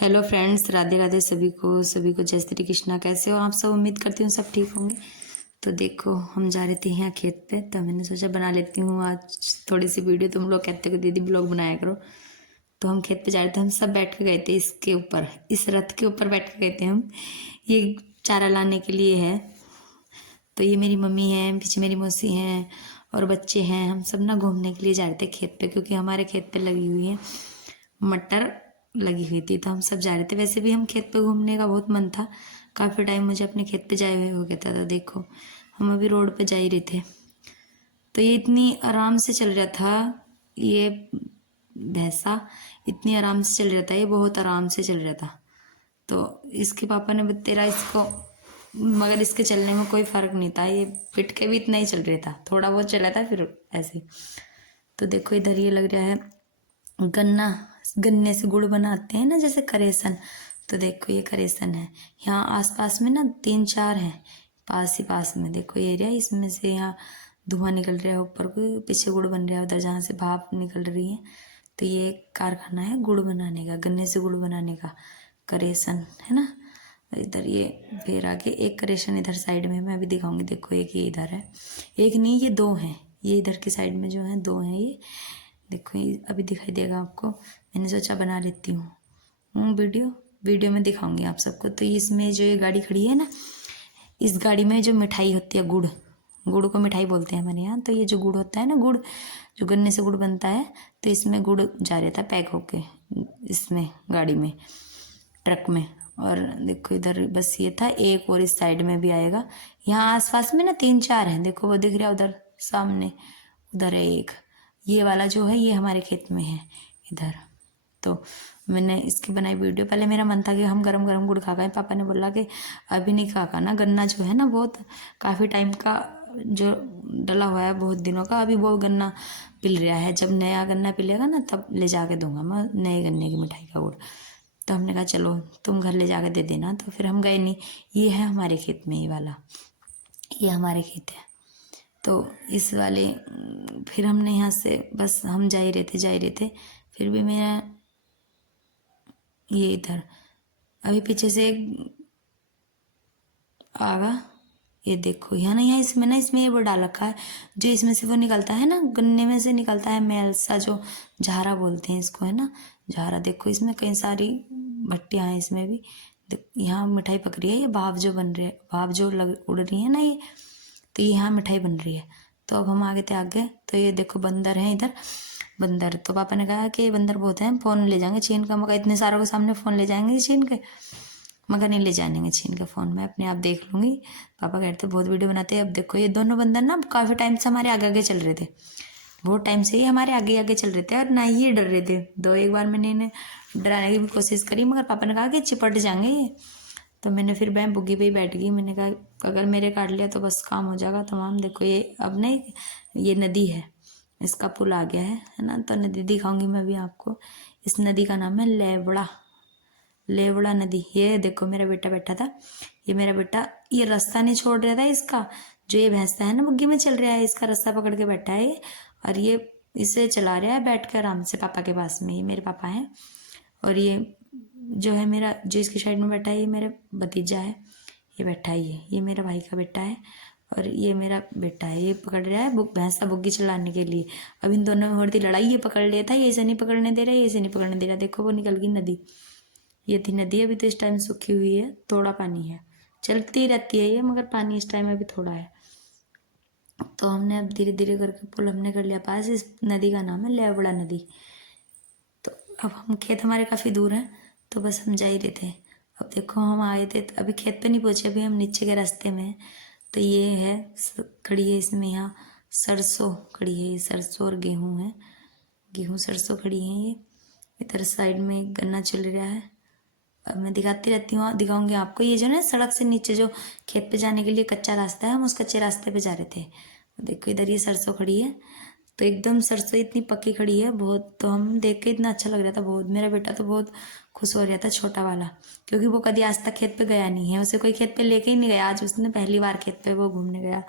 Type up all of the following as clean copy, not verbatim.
Hello friends, Radhe Radhe सभी को जय श्री कृष्णा। कैसे हो आप सब? उम्मीद करती हूँ सब ठीक होंगे। तो देखो, हम जा रहे थे यहाँ खेत पे, तो मैंने सोचा बना लेती हूँ आज थोड़ी सी वीडियो। तुम लोग कहते हो कि दीदी ब्लॉग बनाया करो। तो हम खेत पे जा रहे थे, हम सब बैठ के गए थे इसके ऊपर, इस रथ के ऊपर बैठ के गए थे हम। ये चारा लाने के लिए है। तो ये मेरी मम्मी है, पीछे मेरी मौसी हैं और बच्चे हैं। हम सब ना घूमने के लिए जा रहे थे खेत पे, क्योंकि हमारे खेत पे लगी हुई है मटर लगी हुई थी, तो हम सब जा रहे थे। वैसे भी हम खेत पे घूमने का बहुत मन था, काफ़ी टाइम मुझे अपने खेत पे जाए हुए हो गया था। तो देखो, हम अभी रोड पे जा ही रहे थे, तो ये इतनी आराम से चल रहा था। ये भैंसा इतनी आराम से चल रहा था, ये बहुत आराम से चल रहा था। तो इसके पापा ने तेरा इसको, मगर इसके चलने में कोई फर्क नहीं था, ये पिट के भी इतना ही चल रहा था, थोड़ा बहुत चला था फिर ऐसे। तो देखो, इधर ये लग रहा है गन्ना, गन्ने से गुड़ बनाते हैं ना, जैसे करेसन। तो देखो, ये करेसन है। यहाँ आसपास में ना 3-4 हैं, पास ही पास में। देखो ये एरिया, इसमें से यहाँ धुआं निकल रहा है ऊपर को, पीछे गुड़ बन रहा है उधर जहाँ से भाप निकल रही है। तो ये एक कारखाना है गुड़ बनाने का, गन्ने से गुड़ बनाने का, करेसन है ना। इधर ये फिर आगे एक करेसन इधर साइड में मैं अभी दिखाऊंगी। देखो, एक ये इधर है, एक नहीं ये 2 हैं। ये इधर की साइड में जो है 2 हैं ये। देखो, ये अभी दिखाई देगा आपको। मैंने सोचा बना लेती हूँ वीडियो में दिखाऊंगी आप सबको। तो इसमें जो ये गाड़ी खड़ी है ना, इस गाड़ी में जो मिठाई होती है, गुड़ को मिठाई बोलते हैं हमारे यहाँ। तो ये जो गुड़ होता है ना, गुड़ जो गन्ने से गुड़ बनता है, तो इसमें गुड़ जा रहा था पैक होके इसमें गाड़ी में, ट्रक में। और देखो इधर बस ये था एक, और इस साइड में भी आएगा। यहाँ आसपास में ना 3-4 हैं। देखो वो दिख रहा है उधर सामने, उधर है एक। ये वाला जो है ये हमारे खेत में है इधर। तो मैंने इसकी बनाई वीडियो। पहले मेरा मन था कि हम गरम गरम गुड़ खा खाएं, पापा ने बोला कि अभी नहीं खा ना, गन्ना जो है ना बहुत काफ़ी टाइम का जो डला हुआ है, बहुत दिनों का, अभी वो गन्ना पिल रहा है। जब नया गन्ना पिलेगा ना, तब ले जाके दूंगा मैं नए गन्ने की मिठाई का गुड़। तो हमने कहा चलो तुम घर ले जाके दे देना। तो फिर हम गए नहीं। ये है हमारे खेत में, ये वाला, ये हमारे खेत है। तो इस वाले फिर हमने यहाँ से बस हम जा ही रहे थे। फिर भी मेरा ये इधर अभी पीछे से एक आगा, ये देखो यहाँ ना, यहाँ इसमें ये वो डाल रखा है, जो इसमें से वो निकलता है ना, गन्ने में से निकलता है मैल सा, जो झारा बोलते हैं इसको, है ना, झारा। देखो इसमें कई सारी भट्टियाँ हैं इसमें भी। यहाँ मिठाई पक रही है, ये भाप जो बन रही है, भाप जो उड़ रही है ना ये, तो ये यहाँ मिठाई बन रही है। तो अब हम आगे थे आगे, तो ये देखो बंदर है इधर, बंदर। तो पापा ने कहा कि बंदर बहुत हैं, फ़ोन ले जाएंगे छीन का। मगर इतने सारों के सामने फ़ोन ले जाएंगे छीन के? मगर नहीं ले जाएंगे छीन के फ़ोन, मैं अपने आप देख लूँगी। पापा कहते बहुत वीडियो बनाते हैं। अब देखो ये दोनों बंदर ना काफ़ी टाइम से हमारे आगे आगे चल रहे थे, बहुत टाइम से ही हमारे आगे आगे चल रहे थे, और ना ही ये डर रहे थे। एक बार मैंने इन्हें डराने की भी कोशिश करी, मगर पापा ने कहा कि चिपट जाएंगे ये। तो मैंने फिर मैं बुग्गी पे ही बैठ गई। मैंने कहा अगर मेरे काट लिया तो बस काम हो जाएगा तमाम। देखो ये अब नहीं, ये नदी है, इसका पुल आ गया है ना। तो नदी दिखाऊंगी मैं भी आपको। इस नदी का नाम है लेवड़ा, लेवड़ा नदी। ये देखो मेरा बेटा बैठा था, ये मेरा बेटा, ये रास्ता नहीं छोड़ रहा था इसका। जो ये भैंसा है ना बुग्गी में चल रहा है, इसका रास्ता पकड़ के बैठा है ये, और ये इसे चला रहा है बैठ कर आराम से पापा के पास में। ये मेरे पापा हैं, और ये जो है मेरा, जो इसकी साइड में बैठा है, ये मेरा भतीजा है, ये बैठा है, ये मेरा भाई का बेटा है, और ये मेरा बेटा है। ये पकड़ रहा है भैंसा बुग्गी चलाने के लिए। अब इन दोनों में हो रही थी लड़ाई, ये पकड़ लिया था, ये इसे नहीं पकड़ने दे रहा, ये इसे नहीं पकड़ने दे रहा। देखो वो निकल गई नदी, ये थी नदी। अभी तो इस टाइम सूखी हुई है, थोड़ा पानी है, चलती रहती है ये, मगर पानी इस टाइम अभी थोड़ा है। तो हमने अब धीरे धीरे करके पुल हमने कर लिया पास। इस नदी का नाम है लेवड़ा नदी। तो अब हम खेत हमारे काफ़ी दूर हैं, तो बस हम जा ही रहे थे। अब देखो हम आए थे, तो अभी खेत पे नहीं पहुंचे, अभी हम नीचे के रास्ते में हैं। तो ये है खड़ी है इसमें, यहाँ सरसों खड़ी है, ये सरसों और गेहूँ है, गेहूँ सरसों खड़ी है ये। इधर साइड में गन्ना चल रहा है। अब मैं दिखाती रहती हूँ, दिखाऊंगी आपको। ये जो ना सड़क से नीचे जो खेत पे जाने के लिए कच्चा रास्ता है, हम उस कच्चे रास्ते पे जा रहे थे। देखो इधर ये सरसों खड़ी है, तो एकदम सरसों इतनी पक्की खड़ी है बहुत। तो हम देख के इतना अच्छा लग रहा था बहुत, मेरा बेटा तो बहुत खुश हो रहा था, छोटा वाला, क्योंकि वो कभी आज तक खेत पे गया नहीं है, उसे कोई खेत पे लेके ही नहीं गया। आज उसने पहली बार खेत पे वो घूमने गया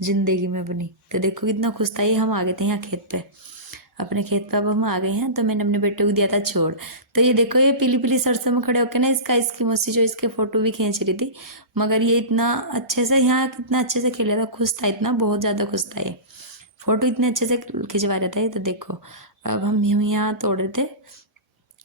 जिंदगी में अपनी। तो देखो कितना खुश था ये। हम आ गए थे यहाँ खेत पे। अपने खेत पर अब हम आ गए हैं। तो मैंने अपने बेटे को दिया था छोड़। तो ये देखो ये पीली पीली सरसों में खड़े होकर ना इसकी मौसी जो इसके फोटो भी खींच रही थी। मगर ये इतना अच्छे से यहाँ कितना अच्छे से खेल रहा था, खुश था इतना, बहुत ज़्यादा खुश था ये, फोटो इतने अच्छे से खिंचवा रहा था ये। तो देखो अब हम यहाँ तोड़ रहे थे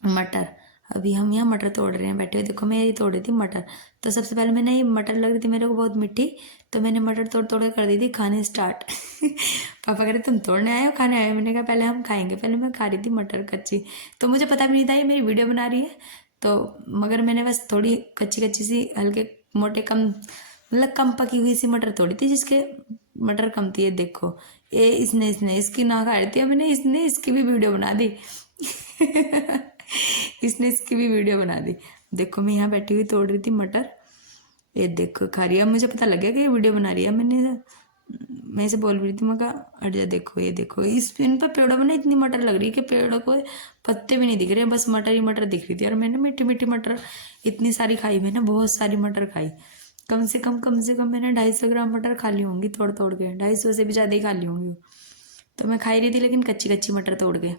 मटर। अभी हम यहाँ मटर तोड़ रहे हैं बैठे हुए। देखो मैं ये तोड़ रही थी मटर। तो सबसे पहले मैंने ये मटर लग रही थी मेरे को बहुत मीठी, तो मैंने मटर तोड़ तोड़ कर दी थी खाने स्टार्ट। पापा कह रहे तुम तोड़ने आए हो खाने आए हो? मैंने कहा पहले हम खाएंगे। पहले मैं खा रही थी मटर कच्ची, तो मुझे पता भी नहीं था ये मेरी वीडियो बना रही है। तो मगर मैंने बस थोड़ी कच्ची कच्ची सी हल्के मोटे कम मतलब कम पकी हुई सी मटर तोड़ी थी जिसके मटर कम थी। ये देखो ये इसने इसकी ना खा रही थी, मैंने इसने इसकी भी वीडियो बना दी। इसने इसकी भी वीडियो बना दी। देखो मैं यहाँ बैठी हुई तोड़ रही थी मटर, ये देखो खा रही है। मुझे पता लग गया कि ये वीडियो बना रही है। मैं इसे बोल रही थी, मैं कहा हट जा, देखो ये देखो इस इन पर पेड़ों में ना इतनी मटर लग रही है कि पेड़ों को पत्ते भी नहीं दिख रहे, बस मटर ही मटर दिख रही थी। और मैंने मीठी मीठी मटर इतनी सारी खाई, मैंने बहुत सारी मटर खाई। कम से कम मैंने 250 ग्राम मटर खा ली होंगी तोड़ तोड़ के, 250 से भी ज़्यादा ही खा ली होंगी। तो मैं खाई रही थी लेकिन कच्ची कच्ची मटर तोड़ के।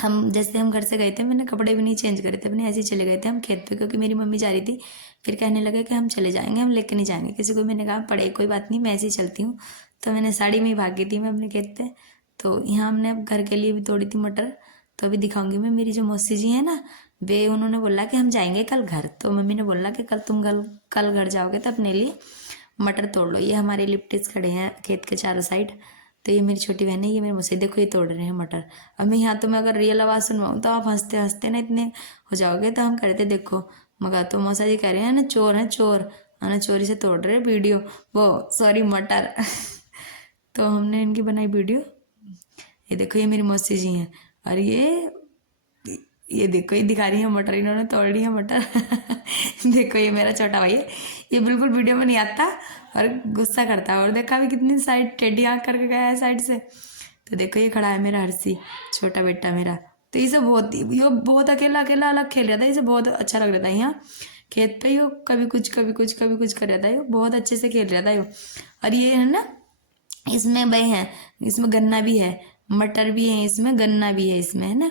हम जैसे हम घर से गए थे, मैंने कपड़े भी नहीं चेंज करे थे अपने, ऐसे ही चले गए थे हम खेत पे, क्योंकि मेरी मम्मी जा रही थी। फिर कहने लगे कि हम चले जाएंगे, हम लेके नहीं जाएंगे किसी को। मैंने कहा पड़े कोई बात नहीं, मैं ऐसे ही चलती हूँ। तो मैंने साड़ी में ही भागी थी मैं अपने खेत पे। तो यहाँ हमने अब घर के लिए भी तोड़ी थी मटर, तो अभी दिखाऊंगी मैं। मेरी जो मौसी जी है ना, वे उन्होंने बोला कि हम जाएंगे कल घर। तो मम्मी ने बोला कि तुम कल घर जाओगे तो अपने लिए मटर तोड़ लो। ये हमारे लिप्टिस खड़े हैं खेत के चारों साइड। तो ये मेरी छोटी बहन है, ये मेरी मौसी, देखो ये तोड़ रहे हैं मटर। अब मैं यहाँ तो मैं अगर रियल आवाज़ सुनवाऊँ तो आप हंसते हंसते ना इतने हो जाओगे। तो हम कह रहे थे देखो, मगर तो मौसा जी कह रहे हैं ना चोर है चोर, ना चोरी से तोड़ रहे वीडियो, वो सॉरी मटर। तो हमने इनकी बनाई वीडियो। ये देखो ये मेरी मौसी जी हैं, और ये देखो ये दिखा रही है मटर, इन्होंने तोड़ ली है मटर। देखो ये मेरा छोटा भाई है, ये बिल्कुल वीडियो में नहीं आता और गुस्सा करता है। और देखा अभी कितनी साइड टेढ़ी आँख करके गया है साइड से। तो देखो ये खड़ा है मेरा हर्षी, छोटा बेटा मेरा। तो इसे बहुत अकेला अकेला अलग खेल रहा था, इसे बहुत अच्छा लग रहा था यहाँ खेत पे। यो कभी कुछ कर रहा था, यो बहुत अच्छे से खेल रहा था यो। और ये है ना, इसमें वह है, इसमें गन्ना भी है, मटर भी है इसमें, गन्ना भी है इसमें, है ना।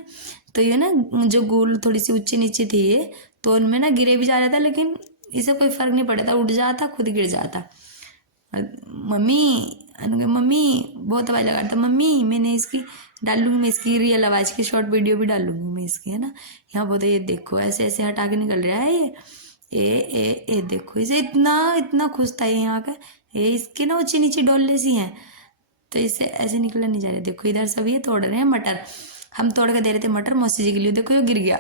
तो ये ना जो गोल थोड़ी सी ऊंची नीची थी ये, तो उनमें ना गिरे भी जा रहा था, लेकिन इसे कोई फर्क नहीं पड़ा था, उठ जाता खुद गिर जाता। मम्मी बहुत आवाज़ लगा रहा था, मम्मी मैंने इसकी डालूंगी, मैं इसकी रियल आवाज़ की शॉर्ट वीडियो भी डालूंगी मैं इसकी, है ना। यहाँ बहुत ये देखो ऐसे ऐसे हटा के निकल रहा है ये देखो इसे इतना इतना खुश था ये यहाँ का। ये इसके ना ऊंची नीची डोले सी हैं, तो इससे ऐसे निकला नहीं जा रहा। देखो इधर सब ये तोड़ रहे हैं मटर, हम तोड़ के दे रहे थे मटर मौसी जी के लिए। देखो ये गिर गया।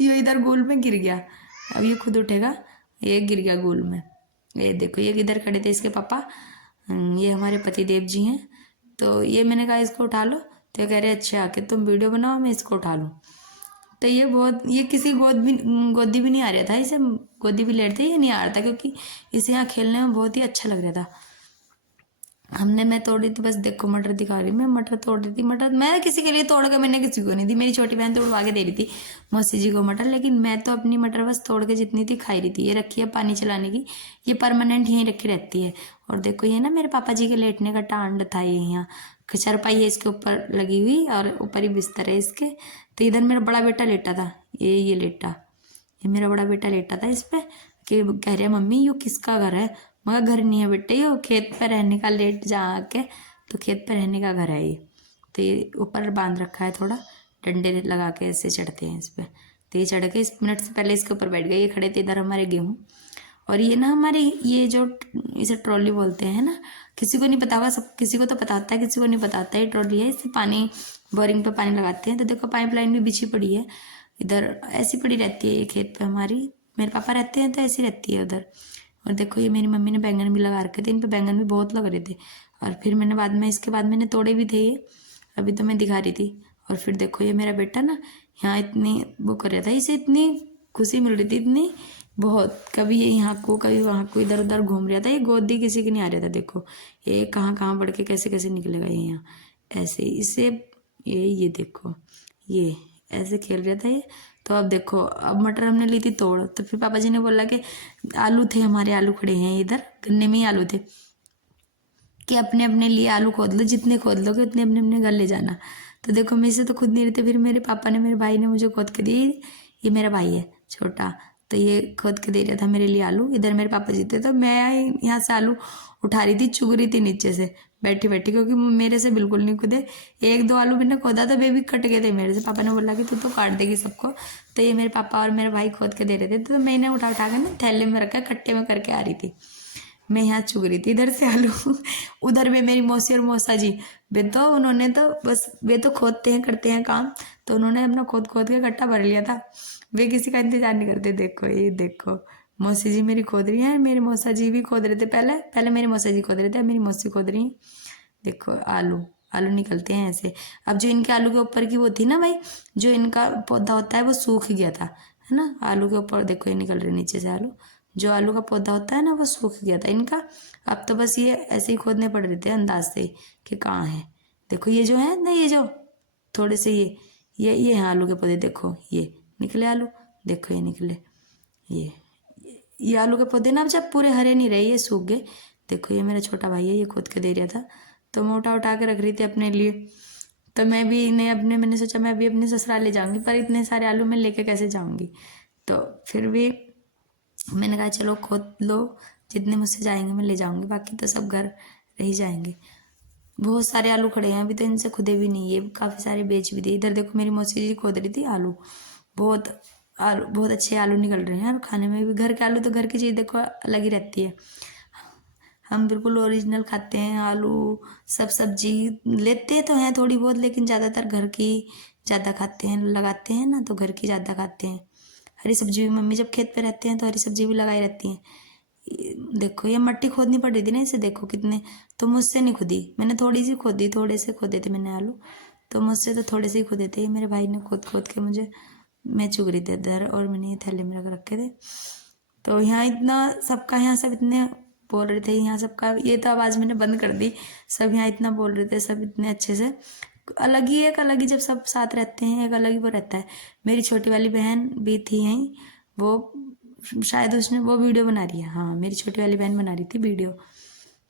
ये इधर गोल में गिर गया, अब ये खुद उठेगा, ये गिर गया गोल में। ये देखो ये इधर खड़े थे इसके पापा, ये हमारे पति देव जी हैं। तो ये मैंने कहा इसको उठा लो, तो ये कह रहे अच्छा कि तुम वीडियो बनाओ मैं इसको उठा लूँ। तो ये किसी गोदी भी नहीं आ रहा था, इसे गोदी भी लेते ये नहीं आ रहा था, क्योंकि इसे यहाँ खेलने में बहुत ही अच्छा लग रहा था। मैं तोड़ी थी, बस देखो मटर दिखा रही, मैं मटर तोड़ रही थी। मटर मैं किसी के लिए तोड़ के मैंने किसी को नहीं दी, मेरी छोटी बहन तोड़वा के दे रही थी मौसी जी को मटर, लेकिन मैं तो अपनी मटर बस तोड़ के जितनी थी खाई रही थी। ये रखी है पानी चलाने की, ये परमानेंट यहीं रखी रहती है। और देखो ये ना मेरे पापा जी के लेटने का टांड था, ये यहाँ चरपाई है इसके ऊपर लगी हुई और ऊपर ही बिस्तर है इसके। तो इधर मेरा बड़ा बेटा लेटा था, ये लेटा, ये मेरा बड़ा बेटा लेटा था इस पर, कि कह रहे मम्मी ये किसका घर है। मगर घर नहीं है बेटे, ये खेत पर रहने का, लेट जा के तो खेत पर रहने का घर है ये। तो ये ऊपर बांध रखा है, थोड़ा डंडे लगा के ऐसे चढ़ते हैं इस पर। तो ये चढ़ के 1 मिनट से पहले इसके ऊपर बैठ गए। ये खड़े थे इधर हमारे गेहूँ, और ये ना हमारे ये जो इसे ट्रॉली बोलते हैं ना, किसी को नहीं पता होगा, सब किसी को तो पता होता है, किसी को नहीं पता होता है। ये ट्रॉली है, इससे पानी बोरिंग पे पानी लगाते हैं। तो देखो पाइपलाइन भी बिछी पड़ी है इधर, ऐसी पड़ी रहती है ये खेत पे हमारी। मेरे पापा रहते हैं तो ऐसी रहती है उधर। और देखो ये मेरी मम्मी ने बैंगन भी लगा रखे थे, इन पे बैंगन भी बहुत लग रहे थे। और फिर मैंने इसके बाद मैंने तोड़े भी थे ये, अभी तो मैं दिखा रही थी। और फिर देखो ये मेरा बेटा ना यहाँ इतनी वो कर रहा था, इसे इतनी खुशी मिल रही थी, इतनी बहुत, कभी ये यहाँ को कभी वहाँ को इधर उधर घूम रहा था। ये गोदी किसी की नहीं आ रहा था। देखो ये कहाँ कहाँ बढ़ के कैसे कैसे निकलेगा ये यहाँ ऐसे इसे, ये देखो ये ऐसे खेल रहा था ये। तो अब देखो अब मटर हमने ली थी तोड़, तो फिर पापा जी ने बोला कि आलू थे हमारे, आलू खड़े हैं इधर, गन्ने में ही आलू थे। कि अपने अपने लिए आलू खोद लो, जितने खोद लोगे उतने अपने अपने घर ले जाना। तो देखो मेरे से तो खुद नहीं रहते, फिर मेरे पापा ने, मेरे भाई ने मुझे खोद के दी। ये मेरा भाई है छोटा, तो ये खोद के दे रहा था मेरे लिए आलू। इधर मेरे पापा जी थे, तो मैं यहाँ से आलू उठा रही थी, चुग रही थी नीचे से बैठी बैठी, क्योंकि मेरे से बिल्कुल नहीं खुदे। एक दो आलू मैंने खोदा तो वे भी कट गए थे मेरे से। पापा ने बोला कि तू तो काट देगी सबको, तो ये मेरे पापा और मेरे भाई खोद के दे रहे थे, तो मैंने उठा उठा कर ना थैले में रखा, कट्टे में करके आ रही थी। मैं यहाँ चुग रही थी इधर से आलू। उधर भी मेरी मौसी और मौसा जी, वे तो उन्होंने तो बस, वे तो खोदते हैं करते हैं काम, तो उन्होंने अपना खोद खोद के कट्टा भर लिया था। वे किसी का इंतजार नहीं करते। देखो ये देखो, मौसी जी मेरी खोद रही है, मेरे मौसा जी भी खोद रहे थे। पहले पहले मेरे मौसा जी खोद रहे थे, अब मेरी मौसी खोद रही है। देखो आलू आलू निकलते हैं ऐसे। अब जो इनके आलू के ऊपर की वो थी ना भाई, जो इनका पौधा होता है वो सूख गया था, है ना। आलू के ऊपर देखो ये निकल रहे नीचे से आलू। जो आलू का पौधा होता है ना वो सूख गया था इनका। अब तो बस ये ऐसे ही खोदने पड़ रहे थे अंदाज से कि कहाँ है। देखो ये जो है ना, ये जो थोड़े से ये हैं आलू के पौधे। देखो ये निकले आलू, देखो ये निकले। ये आलू के पौधे ना अब जब पूरे हरे नहीं रहे, ये सूख गए। देखो ये मेरा छोटा भाई है, ये खोद के दे रहा था, तो मैं उठा उठा के रख रही थी अपने लिए। तो मैं भी इन्हें अपने, मैंने सोचा मैं भी अपने ससुराल ले जाऊंगी, पर इतने सारे आलू मैं लेके कैसे जाऊंगी। तो फिर भी मैंने कहा चलो खोद लो, जितने मुझसे जाएंगे मैं ले जाऊंगी, बाकी तो सब घर रह ही जाएंगे। बहुत सारे आलू खड़े हैं अभी, तो इनसे खुदे भी नहीं है, काफ़ी सारे बेच भी दिए। इधर देखो मेरी मौसी जी खोद रही थी आलू। बहुत आलू, बहुत अच्छे आलू निकल रहे हैं, और खाने में भी घर के आलू, तो घर की चीज़ देखो अलग ही रहती है। हम बिल्कुल ओरिजिनल खाते हैं आलू। सब सब्जी लेते तो हैं थोड़ी बहुत, लेकिन ज़्यादातर घर की ज़्यादा खाते हैं, लगाते हैं ना तो घर की ज़्यादा खाते हैं। हरी सब्जी भी मम्मी जब खेत पे रहते हैं तो हरी सब्जी भी लगाई रहती हैं। देखो ये मट्टी खोदनी पड़ रही थी ना इसे, देखो कितने, तो मुझसे नहीं खुदी, मैंने थोड़ी सी खोदी, थोड़े से खोदे थे मैंने आलू, तो मुझसे तो थोड़े से ही खोदे थे। मेरे भाई ने खोद खोद के मुझे, मैं चुग रही थी इधर, और मैंने ये थैले में रख रखे थे। तो यहाँ इतना सबका, यहाँ सब इतने बोल रहे थे, यहाँ सबका ये तो आवाज़ मैंने बंद कर दी। सब यहाँ इतना बोल रहे थे, सब इतने अच्छे से, अलग ही एक अलग ही, जब सब साथ रहते हैं एक अलग ही वो रहता है। मेरी छोटी वाली बहन भी थी यहीं, वो शायद उसने वो वीडियो बना रही है, हाँ मेरी छोटी वाली बहन बना रही थी वीडियो,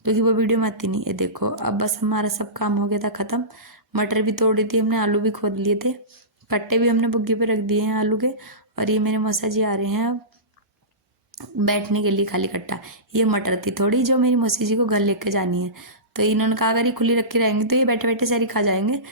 क्योंकि वो वीडियो में आती नहीं। ये देखो अब बस हमारा सब काम हो गया था ख़त्म। मटर भी तोड़ दी थी हमने, आलू भी खोद लिए थे, कट्टे भी हमने बुग्गे पे रख दिए हैं आलू के। और ये मेरे मौसा जी आ रहे हैं अब बैठने के लिए खाली कट्टा। ये मटर थी थोड़ी, जो मेरी मौसी जी को घर लेके जानी है, तो इन्होंने कहा अगर ये खुली रखी रहेंगी तो ये बैठे बैठे सारी खा जाएंगे,